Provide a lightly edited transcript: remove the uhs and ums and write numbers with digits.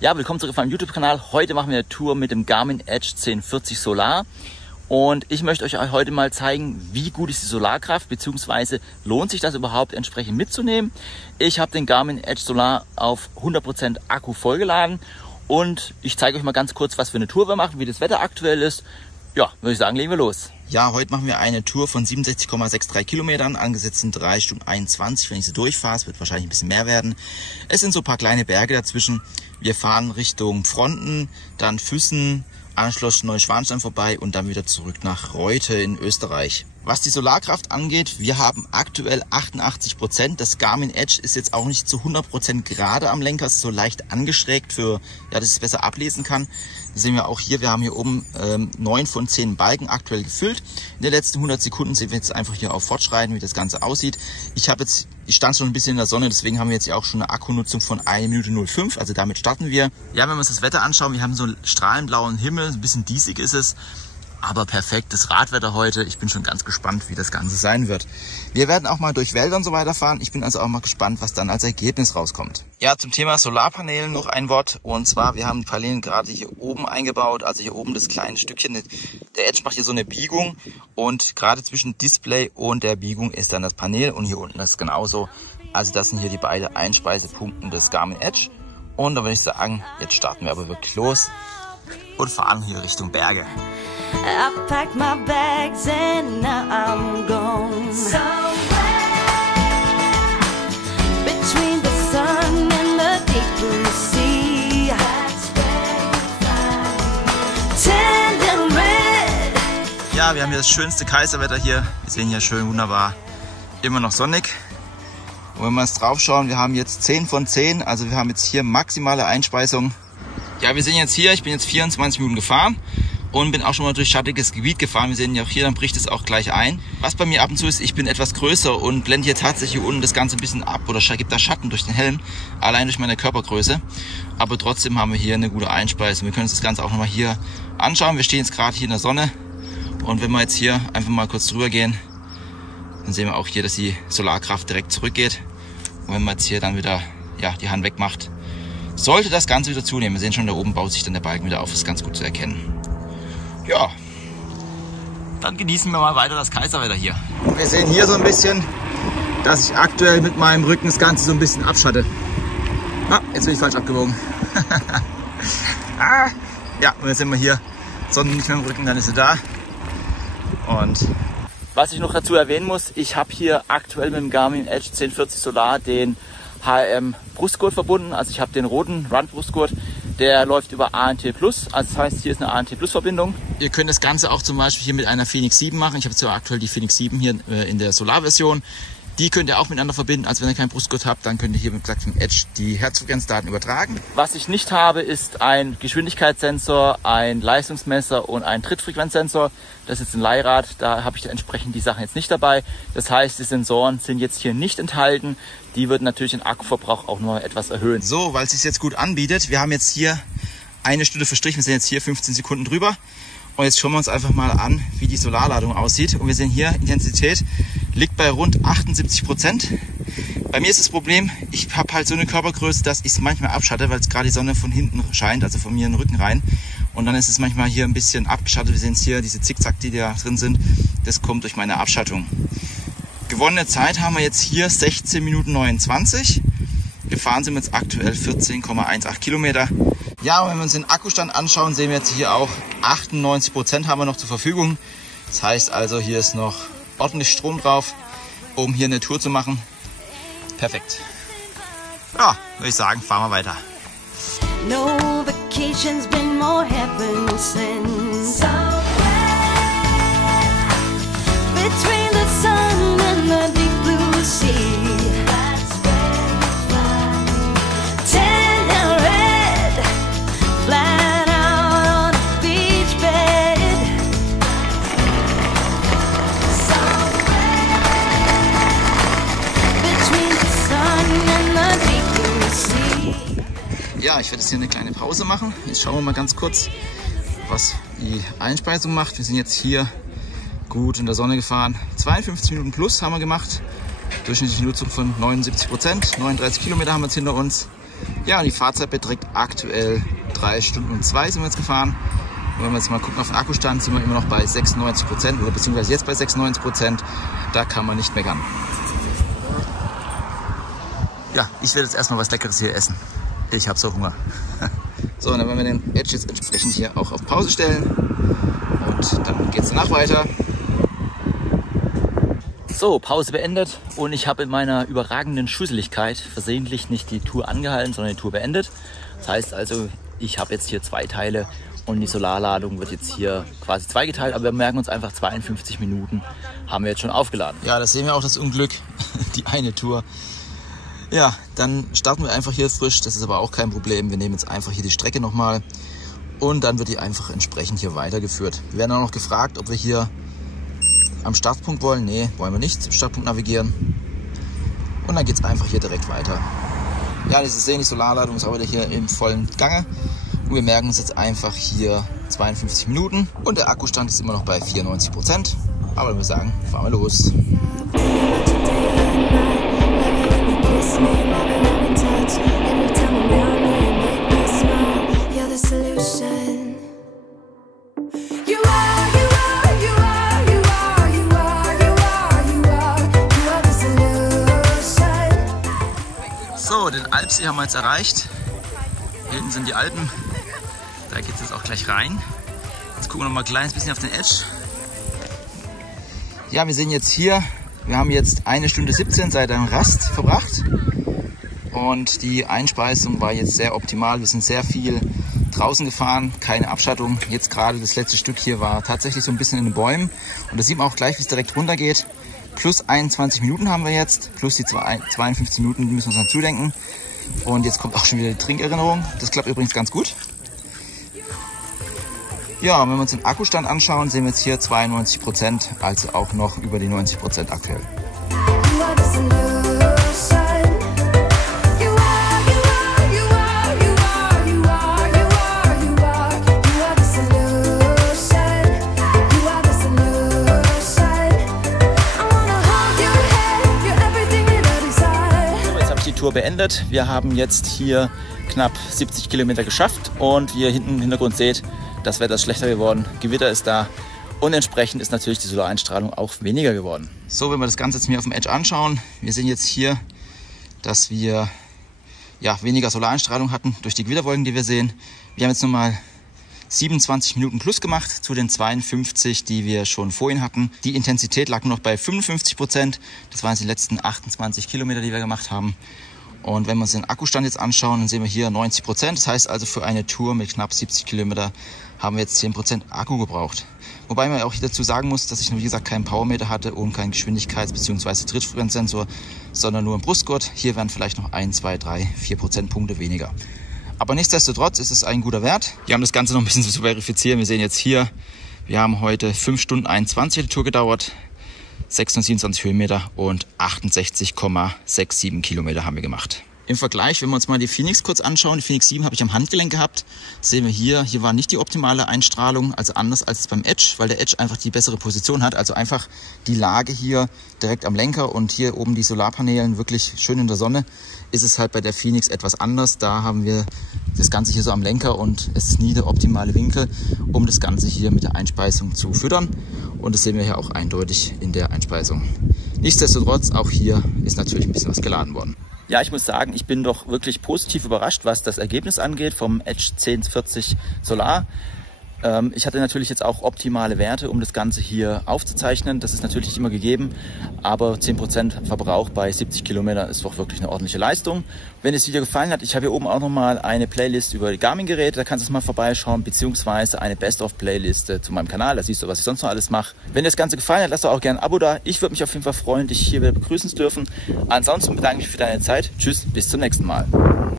Ja, willkommen zurück auf meinem YouTube-Kanal. Heute machen wir eine Tour mit dem Garmin Edge 1040 Solar. Und ich möchte euch heute mal zeigen, wie gut ist die Solarkraft, beziehungsweise lohnt sich das überhaupt entsprechend mitzunehmen. Ich habe den Garmin Edge Solar auf 100% Akku vollgeladen und ich zeige euch mal ganz kurz, was für eine Tour wir machen, wie das Wetter aktuell ist. Ja, würde ich sagen, legen wir los. Ja, heute machen wir eine Tour von 67,63 Kilometern, angesetzt in 3 Stunden 21. Wenn ich sie durchfahre, es wird wahrscheinlich ein bisschen mehr werden. Es sind so ein paar kleine Berge dazwischen. Wir fahren Richtung Fronten, dann Füssen, Anschluss Neuschwanstein vorbei und dann wieder zurück nach Reute in Österreich. Was die Solarkraft angeht, wir haben aktuell 88%. Das Garmin Edge ist jetzt auch nicht zu 100% gerade am Lenker, es ist so leicht angeschrägt, dass ich es besser ablesen kann. Das sehen wir auch hier, wir haben hier oben 9 von 10 Balken aktuell gefüllt. In den letzten 100 Sekunden sehen wir jetzt einfach hier auf Fortschreiten, wie das Ganze aussieht. Ich stand schon ein bisschen in der Sonne, deswegen haben wir jetzt ja auch schon eine Akkunutzung von 1 Minute 05, also damit starten wir. Ja, wenn wir uns das Wetter anschauen, wir haben so einen strahlenblauen Himmel, ein bisschen diesig ist es. Aber perfektes Radwetter heute. Ich bin schon ganz gespannt, wie das Ganze sein wird. Wir werden auch mal durch Wälder und so weiter fahren. Ich bin also auch mal gespannt, was dann als Ergebnis rauskommt. Ja, zum Thema Solarpanelen noch ein Wort. Und zwar, wir haben die Paneele gerade hier oben eingebaut. Also hier oben das kleine Stückchen. Der Edge macht hier so eine Biegung. Und gerade zwischen Display und der Biegung ist dann das Panel. Und hier unten ist genauso. Also das sind hier die beiden Einspeisepunkte des Garmin Edge. Und da würde ich sagen, jetzt starten wir aber wirklich los und fahren hier Richtung Berge. I've packed my bags and now I'm gone somewhere between the sun and the deep blue sea. Tender red. Ja, wir haben hier das schönste Kaiserwetter hier. Wir sehen hier schön wunderbar, immer noch sonnig. Und wenn wir uns drauf schauen, wir haben jetzt 10 von 10, also wir haben jetzt hier maximale Einspeisung. Ja, wir sind jetzt hier, ich bin jetzt 24 Minuten gefahren. Und bin auch schon mal durch schattiges Gebiet gefahren. Wir sehen ja auch hier, dann bricht es auch gleich ein. Was bei mir ab und zu ist, ich bin etwas größer und blende hier tatsächlich hier unten das Ganze ein bisschen ab oder gibt da Schatten durch den Helm, allein durch meine Körpergröße. Aber trotzdem haben wir hier eine gute Einspeisung. Wir können uns das Ganze auch nochmal hier anschauen. Wir stehen jetzt gerade hier in der Sonne und wenn wir jetzt hier einfach mal kurz drüber gehen, dann sehen wir auch hier, dass die Solarkraft direkt zurückgeht. Und wenn man jetzt hier dann wieder die Hand wegmacht, sollte das Ganze wieder zunehmen. Wir sehen schon, da oben baut sich dann der Balken wieder auf, das ist ganz gut zu erkennen. Ja, dann genießen wir mal weiter das Kaiserwetter hier. Wir sehen hier so ein bisschen, dass ich aktuell mit meinem Rücken das Ganze so ein bisschen abschatte. Ah, jetzt bin ich falsch abgewogen. Ja, und jetzt sind wir hier, Sonne nicht mehr im Rücken, dann ist sie da. Und was ich noch dazu erwähnen muss, ich habe hier aktuell mit dem Garmin Edge 1040 Solar den HRM Brustgurt verbunden. Also ich habe den roten Run-Brustgurt. Der läuft über ANT+, also das heißt, hier ist eine ANT+ Verbindung. Ihr könnt das Ganze auch zum Beispiel hier mit einer Phoenix 7 machen. Ich habe zwar aktuell die Phoenix 7 hier in der Solarversion. Die könnt ihr auch miteinander verbinden. Also wenn ihr keinen Brustgurt habt, dann könnt ihr hier mit dem Edge die Herzfrequenzdaten übertragen. Was ich nicht habe, ist ein Geschwindigkeitssensor, ein Leistungsmesser und ein Trittfrequenzsensor. Das ist jetzt ein Leihrad, da habe ich entsprechend die Sachen jetzt nicht dabei. Das heißt, die Sensoren sind jetzt hier nicht enthalten. Die würden natürlich den Akkuverbrauch auch noch etwas erhöhen. So, weil es sich jetzt gut anbietet, wir haben jetzt hier 1 Stunde verstrichen, wir sind jetzt hier 15 Sekunden drüber. Und jetzt schauen wir uns einfach mal an, wie die Solarladung aussieht. Und wir sehen hier, Intensität liegt bei rund 78%. Bei mir ist das Problem, ich habe halt so eine Körpergröße, dass ich es manchmal abschatte, weil es gerade die Sonne von hinten scheint, also von mir in den Rücken rein. Und dann ist es manchmal hier ein bisschen abgeschattet. Wir sehen es hier, diese Zickzack, die da drin sind, das kommt durch meine Abschattung. Gewonnene Zeit haben wir jetzt hier 16 Minuten 29. Gefahren sind wir jetzt aktuell 14,18 Kilometer. Ja, und wenn wir uns den Akkustand anschauen, sehen wir jetzt hier auch 98% haben wir noch zur Verfügung. Das heißt also, hier ist noch ordentlich Strom drauf, um hier eine Tour zu machen. Perfekt. Ja, würde ich sagen, fahren wir weiter. No vacation's been more heaven since between the sun and the deep blue sea. Ja, ich werde jetzt hier eine kleine Pause machen. Jetzt schauen wir mal ganz kurz, was die Einspeisung macht. Wir sind jetzt hier gut in der Sonne gefahren. 52 Minuten plus haben wir gemacht. Durchschnittliche Nutzung von 79%. 39 Kilometer haben wir jetzt hinter uns. Ja, und die Fahrzeit beträgt aktuell 3 Stunden und 2 sind wir jetzt gefahren. Und wenn wir jetzt mal gucken auf den Akkustand, sind wir immer noch bei 96% oder beziehungsweise jetzt bei 96%. Da kann man nicht meckern. Ja, ich werde jetzt erstmal was Leckeres hier essen. Ich habe so Hunger. So, und dann werden wir den Edge jetzt entsprechend hier auch auf Pause stellen. Und dann geht es danach weiter. So, Pause beendet und ich habe in meiner überragenden Schusseligkeit versehentlich nicht die Tour angehalten, sondern die Tour beendet. Das heißt also, ich habe jetzt hier 2 Teile und die Solarladung wird jetzt hier quasi zweigeteilt, aber wir merken uns einfach 52 Minuten haben wir jetzt schon aufgeladen. Ja, das sehen wir auch das Unglück, die eine Tour. Ja, dann starten wir einfach hier frisch, das ist aber auch kein Problem. Wir nehmen jetzt einfach hier die Strecke nochmal und dann wird die einfach entsprechend hier weitergeführt. Wir werden auch noch gefragt, ob wir hier am Startpunkt wollen. Nee, wollen wir nicht zum Startpunkt navigieren. Und dann geht es einfach hier direkt weiter. Ja, das ist sehen, die Solarladung ist auch wieder hier im vollen Gange. Und wir merken uns jetzt einfach hier 52 Minuten. Und der Akkustand ist immer noch bei 94%. Aber wir sagen, fahren wir los. So, den Alpsee haben wir jetzt erreicht. Hier hinten sind die Alpen. Da geht es jetzt auch gleich rein. Jetzt gucken wir noch mal ein kleines bisschen auf den Edge. Ja, wir sehen jetzt hier, wir haben jetzt 1 Stunde 17 seit einem Rast verbracht. Und die Einspeisung war jetzt sehr optimal. Wir sind sehr viel draußen gefahren, keine Abschattung. Jetzt gerade das letzte Stück hier war tatsächlich so ein bisschen in den Bäumen. Und da sieht man auch gleich, wie es direkt runter geht. Plus 21 Minuten haben wir jetzt, plus die 52 Minuten, die müssen wir uns dann zudenken. Und jetzt kommt auch schon wieder die Trinkerinnerung. Das klappt übrigens ganz gut. Ja, und wenn wir uns den Akkustand anschauen, sehen wir jetzt hier 92%, also auch noch über die 90% aktuell. Tour beendet. Wir haben jetzt hier knapp 70 Kilometer geschafft und wie ihr hinten im Hintergrund seht, das Wetter ist schlechter geworden, Gewitter ist da und entsprechend ist natürlich die Solareinstrahlung auch weniger geworden. So, wenn wir das Ganze jetzt mir auf dem Edge anschauen, wir sehen jetzt hier, dass wir weniger Solareinstrahlung hatten durch die Gewitterwolken, die wir sehen. Wir haben jetzt nochmal 27 Minuten plus gemacht zu den 52, die wir schon vorhin hatten. Die Intensität lag noch bei 55%. Das waren die letzten 28 Kilometer, die wir gemacht haben. Und wenn wir uns den Akkustand jetzt anschauen, dann sehen wir hier 90%. Das heißt also, für eine Tour mit knapp 70 Kilometer haben wir jetzt 10% Akku gebraucht. Wobei man auch hier dazu sagen muss, dass ich, wie gesagt, keinen Powermeter hatte und keinen Geschwindigkeits- bzw. Trittfrequenzsensor, sondern nur einen Brustgurt. Hier wären vielleicht noch 1, 2, 3, 4 Prozentpunkte weniger. Aber nichtsdestotrotz ist es ein guter Wert. Wir haben das Ganze noch ein bisschen zu verifizieren. Wir sehen jetzt hier, wir haben heute 5 Stunden 21 die Tour gedauert, 627 Höhenmeter und 68,67 Kilometer haben wir gemacht. Im Vergleich, wenn wir uns mal die Phoenix kurz anschauen, die Phoenix 7 habe ich am Handgelenk gehabt, sehen wir hier war nicht die optimale Einstrahlung, also anders als beim Edge, weil der Edge einfach die bessere Position hat, also einfach die Lage hier direkt am Lenker und hier oben die Solarpaneelen wirklich schön in der Sonne, ist es halt bei der Phoenix etwas anders. Da haben wir das Ganze hier so am Lenker und es ist nie der optimale Winkel, um das Ganze hier mit der Einspeisung zu füttern. Und das sehen wir hier auch eindeutig in der Einspeisung. Nichtsdestotrotz, auch hier ist natürlich ein bisschen was geladen worden. Ja, ich muss sagen, ich bin doch wirklich positiv überrascht, was das Ergebnis angeht vom Edge 1040 Solar. Ich hatte natürlich jetzt auch optimale Werte, um das Ganze hier aufzuzeichnen. Das ist natürlich nicht immer gegeben, aber 10% Verbrauch bei 70 Kilometern ist doch wirklich eine ordentliche Leistung. Wenn das Video gefallen hat, ich habe hier oben auch nochmal eine Playlist über die Garmin-Geräte, da kannst du mal vorbeischauen, beziehungsweise eine Best-of-Playliste zu meinem Kanal, da siehst du, was ich sonst noch alles mache. Wenn dir das Ganze gefallen hat, lass doch auch gerne ein Abo da. Ich würde mich auf jeden Fall freuen, dich hier wieder begrüßen zu dürfen. Ansonsten bedanke ich mich für deine Zeit. Tschüss, bis zum nächsten Mal.